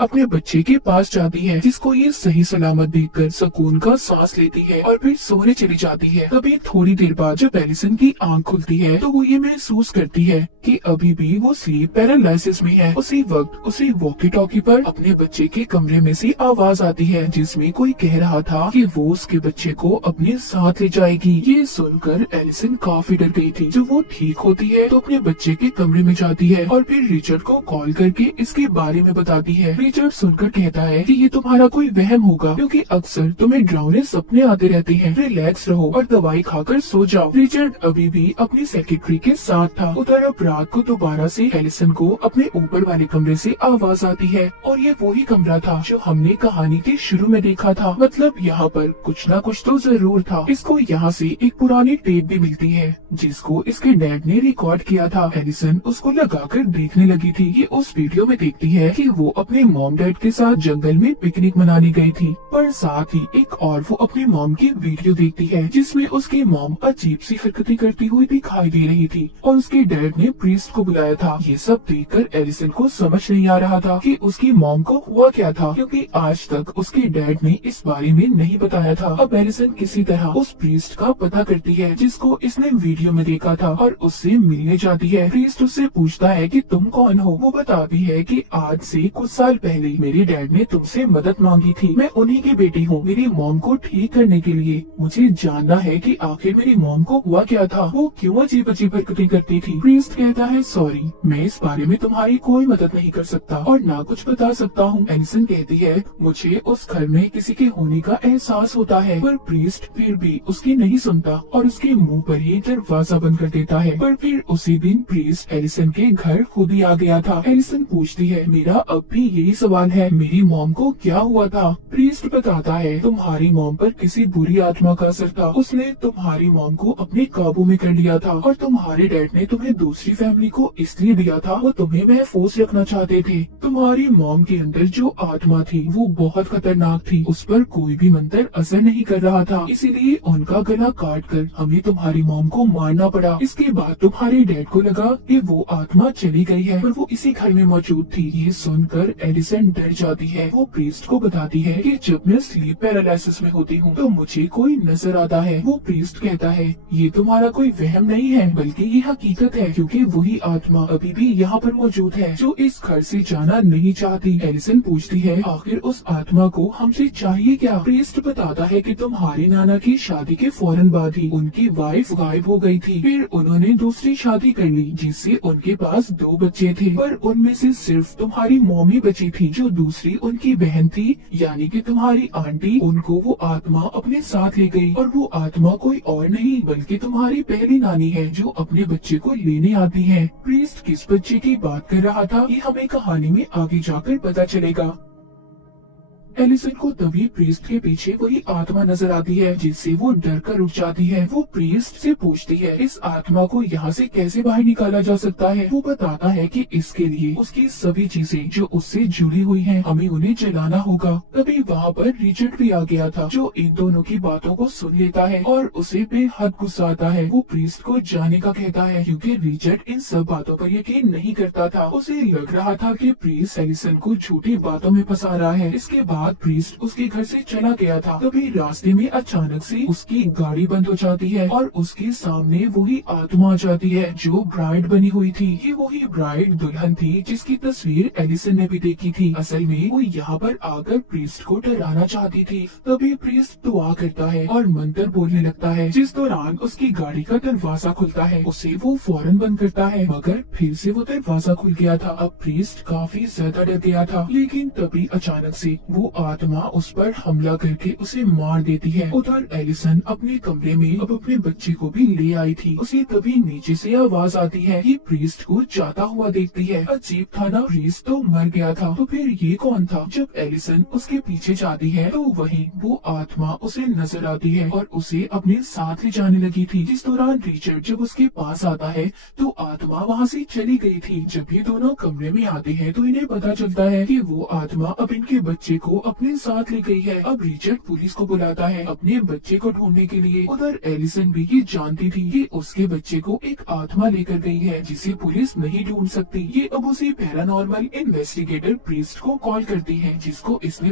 अपने बच्चे के पास जाती है, जिसको ये सही सलामत देखकर सुकून का सांस लेती है और फिर सोने चली जाती है। तभी थोड़ी देर बाद जब एलिसन की आंख खुलती है तो वो ये महसूस करती है कि अभी भी वो स्लीप पैरालिसिस में है। उसी वक्त उसे वॉकी टॉकी पर अपने बच्चे के कमरे में से आवाज आती है, जिसमें कोई कह रहा था कि वो उसके बच्चे को अपने साथ ले जाएगी। ये सुनकर एलिसन काफी डर गई थी। जब वो ठीक होती है तो अपने बच्चे के कमरे में जाती है और फिर रिचर्ड को कॉल करके इसके बारे में बताती है। रिचर्ड सुनकर कहता है कि ये तुम्हारा कोई वहम होगा, क्योंकि अक्सर तुम्हें डरावने सपने आते रहते हैं। रिलैक्स रहो और दवाई खाकर सो जाओ। रिचर्ड अभी भी अपनी सेक्रेटरी के साथ था। उधर अब रात को दोबारा से एलिसन को अपने ऊपर वाले कमरे से आवाज आती है और ये वही कमरा था जो हमने कहानी के शुरू में देखा था। मतलब यहाँ पर कुछ न कुछ तो जरूर था। इसको यहाँ से एक पुरानी टेप भी मिलती है जिसको इसके डैड ने रिकॉर्ड किया था। एलिसन उसको लगाकर देखने लगी थी। ये उस वीडियो में देखती है कि वो अपने मॉम डैड के साथ जंगल में पिकनिक मनाने गई थी, पर साथ ही एक और वो अपनी मॉम की वीडियो देखती है जिसमें उसकी मॉम अजीब सी हरकतें करती हुई दिखाई दे रही थी और उसके डैड ने प्रीस्ट को बुलाया था। ये सब देखकर एलिसन को समझ नहीं आ रहा था कि उसकी मॉम को हुआ क्या था, क्योंकि आज तक उसके डैड ने इस बारे में नहीं बताया था। अब एलिसन किसी तरह उस प्रीस्ट का पता करती है जिसको इसने वीडियो में देखा था और उससे मिलने जाती है। प्रीस्ट उससे पूछता है कि तुम कौन हो। वो बताती है कि आज से कुछ साल पहले मेरे डैड ने तुमसे मदद मांगी थी। मैं उन्हीं की बेटी हूँ। मेरी मॉम को ठीक करने के लिए मुझे जानना है कि आखिर मेरी मॉम को हुआ क्या था, वो क्यों अजीब अजीब हरकतें करती थी। प्रीस्ट कहता है सॉरी, मैं इस बारे में तुम्हारी कोई मदद नहीं कर सकता और ना कुछ बता सकता हूँ। एलिसन कहती है मुझे उस घर में किसी के होने का एहसास होता है, पर प्रीस्ट फिर भी उसकी नहीं सुनता और उसके मुंह पर ही दरवाजा बंद कर देता है। पर फिर उसी दिन प्रीस्ट एलिसन के घर खुद ही आ गया था। एलिसन पूछती है मेरा अब भी यही सवाल है, मेरी मॉम को क्या हुआ था। प्रीस्ट बताता है तुम्हारी मॉम पर किसी बुरी आत्मा का असर था, उसने तुम्हारी मॉम को अपने काबू में कर लिया था और तुम्हारे डैड ने तुम्हें दूसरी फैमिली को इसलिए दिया था, वो तुम्हें महफूज रखना चाहते थे। तुम्हारी मॉम के अंदर जो आत्मा थी वो बहुत खतरनाक थी, उस पर कोई भी मंत्र असर नहीं कर रहा था, इसीलिए उनका गला काट कर हमें तुम्हारी मॉम को मारना पड़ा। इसके बाद तुम्हारे डैड को लगा कि वो आत्मा चली गई है, पर वो इसी घर में मौजूद थी। ये सुनकर एलिसन डर जाती है। वो प्रीस्ट को बताती है कि जब मैं स्लीप पैरालिसिस में होती हूँ तो मुझे कोई नजर आता है। वो प्रीस्ट कहता है ये तुम्हारा कोई वहम नहीं है, बल्कि ये हकीकत है, क्योंकि वही आत्मा अभी भी यहाँ पर मौजूद है जो इस घर से जाना नहीं चाहती। एलिसन पूछती है आखिर उस आत्मा को हमसे चाहिए क्या। प्रीस्ट बताता है कि तुम्हारी नाना की शादी के फौरन बाद ही उनकी वाइफ गायब हो गई थी, फिर उन्होंने दूसरी शादी कर ली जिससे उनके पास 2 बच्चे थे, पर उनमें से सिर्फ तुम्हारी मॉम ही बची थी। जो दूसरी उनकी बहन थी यानी कि तुम्हारी आंटी, उनको वो आत्मा अपने साथ ले गई और वो आत्मा कोई और नहीं बल्कि तुम्हारी पहली नानी है जो अपने बच्चे को लेने आती है। प्रीस्ट किस बच्चे की बात कर रहा था ये हमें कहानी में आगे जाकर पता चलेगा। एलिसन को तभी प्रीस्ट के पीछे वही आत्मा नजर आती है जिससे वो डर कर उठ जाती है। वो प्रीस्ट से पूछती है इस आत्मा को यहाँ से कैसे बाहर निकाला जा सकता है। वो बताता है कि इसके लिए उसकी सभी चीजें जो उससे जुड़ी हुई हैं हमें उन्हें जलाना होगा। तभी वहाँ पर रिचर्ड भी आ गया था जो इन दोनों की बातों को सुन लेता है और उसे बेहद गुस्सा आता है। वो प्रीस्ट को जाने का कहता है क्योंकि रिचर्ड इन सब बातों पर यकीन नहीं करता था। उसे लग रहा था कि प्रीस्ट एलिसन को झूठी बातों में फंसा रहा है। इसके बाद प्रीस्ट उसके घर से चला गया था। तभी रास्ते में अचानक से उसकी गाड़ी बंद हो जाती है और उसके सामने वही आत्मा आ जाती है जो ब्राइड बनी हुई थी। ये वही ब्राइड दुल्हन थी जिसकी तस्वीर एलिसन ने भी देखी थी। असल में वो यहाँ पर आकर प्रीस्ट को डराना चाहती थी। तभी प्रीस्ट दुआ करता है और मंत्र बोलने लगता है, जिस दौरान उसकी गाड़ी का दरवाजा खुलता है। उसे वो फौरन बंद करता है मगर फिर से वो दरवाजा खुल गया था। अब प्रीस्ट काफी ज्यादा डर गया था, लेकिन तभी अचानक से वो आत्मा उस पर हमला करके उसे मार देती है। उधर एलिसन अपने कमरे में अब अपने बच्चे को भी ले आई थी। उसे तभी नीचे से आवाज आती है। ये प्रीस्ट को जाता हुआ देखती है। अजीब था ना, प्रीस्ट तो मर गया था, तो फिर ये कौन था। जब एलिसन उसके पीछे जाती है तो वही वो आत्मा उसे नजर आती है और उसे अपने साथ ले जाने लगी थी। जिस दौरान रिचर्ड जब उसके पास आता है तो आत्मा वहाँ से चली गई थी। जब ये दोनों कमरे में आते हैं तो इन्हें पता चलता है कि वो आत्मा अब इनके बच्चे को अपने साथ ले गई है। अब रिचर्ड पुलिस को बुलाता है अपने बच्चे को ढूंढने के लिए। उधर एलिसन भी ये जानती थी कि उसके बच्चे को एक आत्मा लेकर गई है जिसे पुलिस नहीं ढूंढ सकती। ये अब उसी पैरानॉर्मल इन्वेस्टिगेटर प्रीस्ट को कॉल करती है जिसको इसने